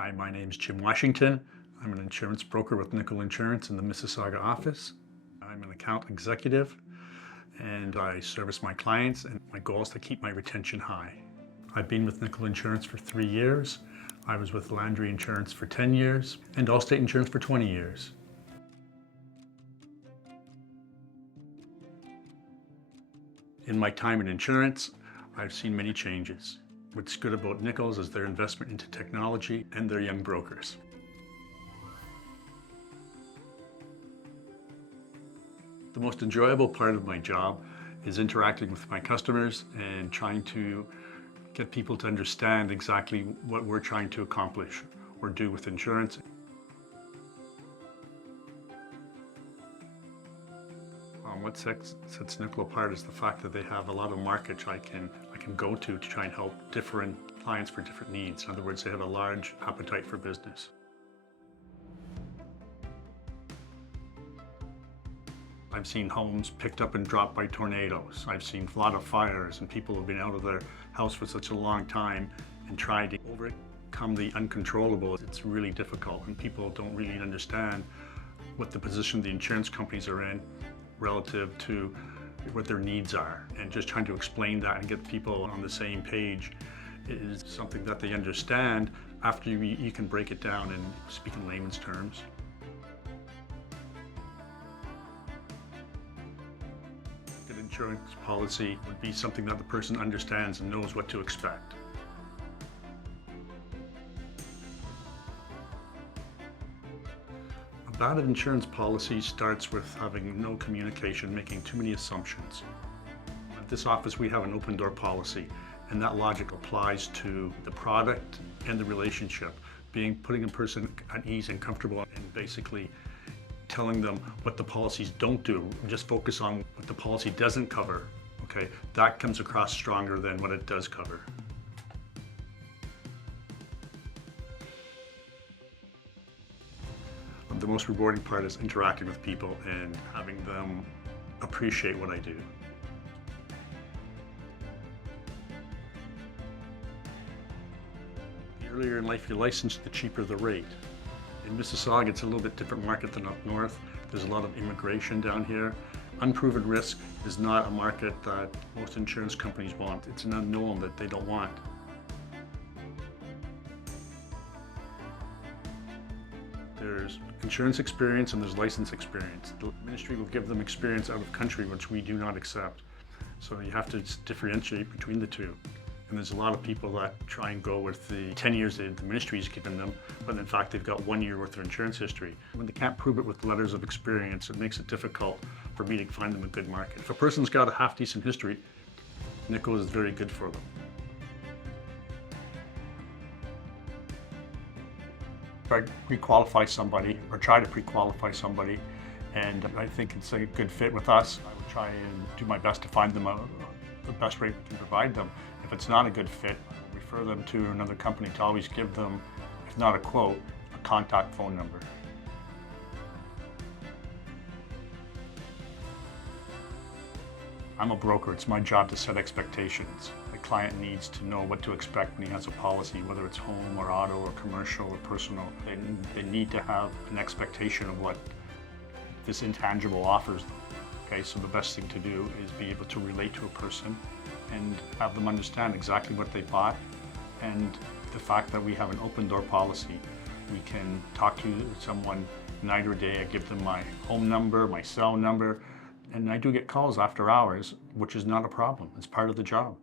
Hi, my name's Jim Washington. I'm an insurance broker with Nicol Insurance in the Mississauga office. I'm an account executive and I service my clients, and my goal is to keep my retention high. I've been with Nicol Insurance for 3 years. I was with Landry Insurance for 10 years and Allstate Insurance for 20 years. In my time in insurance, I've seen many changes. What's good about Nicol's is their investment into technology and their young brokers. The most enjoyable part of my job is interacting with my customers and trying to get people to understand exactly what we're trying to accomplish or do with insurance. What sets Nicol apart is the fact that they have a lot of markets I can go to try and help different clients for different needs. In other words, they have a large appetite for business. I've seen homes picked up and dropped by tornadoes. I've seen a lot of fires, and people have been out of their house for such a long time and tried to overcome the uncontrollable. It's really difficult, and people don't really understand what the position the insurance companies are in relative to what their needs are, and just trying to explain that and get people on the same page is something that they understand after you can break it down and speak in layman's terms. A good insurance policy would be something that the person understands and knows what to expect. A bad insurance policy starts with having no communication, making too many assumptions. At this office, we have an open door policy, and that logic applies to the product and the relationship, putting a person at ease and comfortable, and basically telling them what the policies don't do. Just focus on what the policy doesn't cover. Okay, that comes across stronger than what it does cover. The most rewarding part is interacting with people and having them appreciate what I do. The earlier in life you're licensed, the cheaper the rate. In Mississauga, it's a little bit different market than up north. There's a lot of immigration down here. Unproven risk is not a market that most insurance companies want. It's an unknown that they don't want. There's insurance experience and there's license experience. The ministry will give them experience out of country, which we do not accept. So you have to differentiate between the two. And there's a lot of people that try and go with the 10 years that the ministry has given them, but in fact they've got 1 year worth of insurance history. When they can't prove it with letters of experience, it makes it difficult for me to find them a good market. If a person's got a half-decent history, Nicol is very good for them. If I pre-qualify somebody or try to pre-qualify somebody and I think it's a good fit with us, I would try and do my best to find them the best rate we can provide them. If it's not a good fit, I'll refer them to another company to always give them, if not a quote, a contact phone number. I'm a broker. It's my job to set expectations. The client needs to know what to expect when he has a policy, whether it's home or auto or commercial or personal. They need to have an expectation of what this intangible offers them. Okay, so the best thing to do is be able to relate to a person and have them understand exactly what they bought, and the fact that we have an open door policy. We can talk to someone night or day. I give them my home number, my cell number, and I do get calls after hours, which is not a problem. It's part of the job.